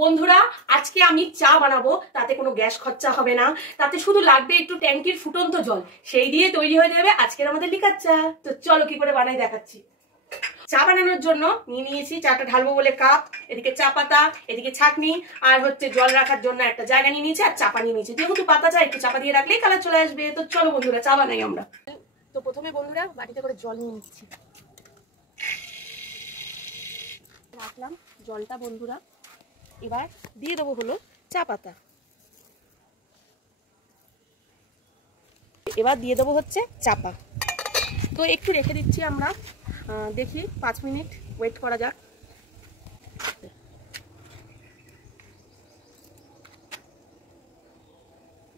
বন্ধুরা আজকে আমি চা বানাবো, তাতে কোনো গ্যাস খরচা হবে না, তাতে শুধু লাগবে একটু ট্যাঙ্কির ফুটন্ত জল, সেই দিয়ে তৈরি হয়ে যাবে আজকের আমাদের লিকার চা। তো চলো কি করে বানাই দেখাচ্ছি। চা বানানোর জন্য নিয়ে নিয়েছি চাটা ঢালবো বলে কাপ, এদিকে চা পাতা, এদিকে ছাঁকনি, আর হচ্ছে জল রাখার জন্য একটা জায়গা নিয়ে নিয়েছি, আর চাপা নিয়ে নিয়েছি। যেহেতু পাতা চা একটু চাপা দিয়ে রাখলেই কালার চলে আসবে। তো চলো বন্ধুরা চা বানাই আমরা। তো প্রথমে বন্ধুরা বাটিতে করে জল নিয়ে নিচ্ছি, রাখলাম জলটা বন্ধুরা। এবার দিয়ে দেবো হলো চা পাতা, এবার দিয়ে দেবো হচ্ছে চাপা। তো একটু রেখে দিচ্ছি আমরা, দেখি 5 মিনিট ওয়েট করা যাক।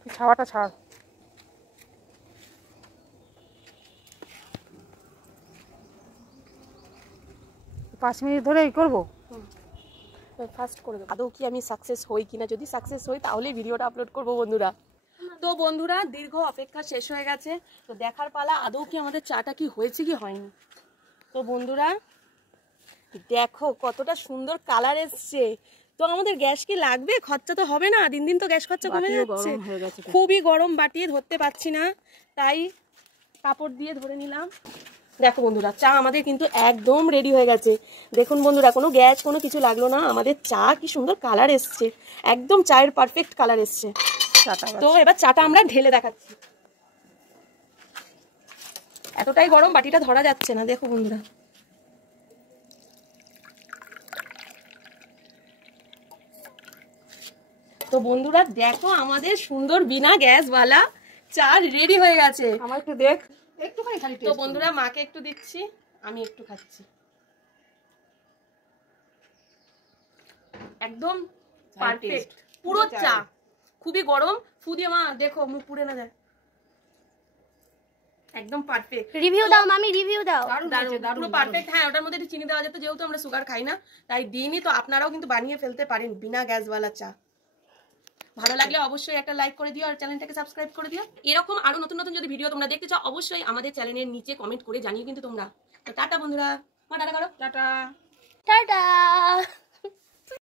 ছাওয়াটা ছাড়। পাঁচ মিনিট ধরে এই করবো, ফাস্ট করে দেবো। আদৌ কি আমি সাকসেস হই কিনা, যদি সাকসেস হই তাহলে ভিডিওটা আপলোড করবো বন্ধুরা। তো বন্ধুরা দীর্ঘ অপেক্ষা শেষ হয়ে গেছে, তো দেখার পালা আদৌ কি আমাদের চাটা কি হয়েছে কি হয়নি। তো বন্ধুরা দেখো কতটা সুন্দর কালার এসছে। তো আমাদের গ্যাস কি লাগবে, খরচা তো হবে না, দিন দিন তো গ্যাস খরচা কমে যাচ্ছে। খুবই গরম, বাটি ধরতে পারছি না, তাই কাপড় দিয়ে ধরে নিলাম। দেখো বন্ধুরা চা আমাদের কিন্তু একদম রেডি হয়ে গেছে। দেখুন বন্ধুরা কোনো গ্যাস কোনো কিছু লাগলো না, আমাদের চা কি সুন্দর কালার এসছে, একদম চায়ের পারফেক্ট কালার এসছে। তো এবার চাটা আমরা ঢেলে দেখাচ্ছি। এতটাই গরম বাটিটা ধরা যাচ্ছে না, দেখো বন্ধুরা। তো বন্ধুরা দেখো আমাদের সুন্দর বিনা গ্যাসওয়ালা চা রেডি হয়ে গেছে। আমার একটু দেখ, একটুখানি খালি। তো বন্ধুরা মাকে একটু দিচ্ছি, আমি একটু খাচ্ছি। একদম পারফেক্ট পুরো চা, খুবই গরম। ফু দিয়ে মা দেখো মুখ পুড়ে না যায়, একদম পারফেক্ট। রিভিউ দাও মামি, রিভিউ দাও। পুরো পারফেক্ট। হ্যাঁ ওটার মধ্যে একটু চিনি দেওয়া যেত, যেহেতু আমরা সুগার খাই না তাই দিইনি। তো আপনারাও কিন্তু বানিয়ে ফেলতে পারেন বিনা গ্যাসওয়ালা চা। ভালো লাগলে অবশ্যই একটা লাইক করে দিও আর চ্যানেলটাকে সাবস্ক্রাইব করে দিও। এরকম আরো নতুন নতুন যদি ভিডিও তোমরা দেখতে চাও অবশ্যই আমাদের চ্যানেলের নিচে কমেন্ট করে জানিও কিন্তু তোমরা। তো টাটা বন্ধুরা, টাটা করো, টাটা টাটা।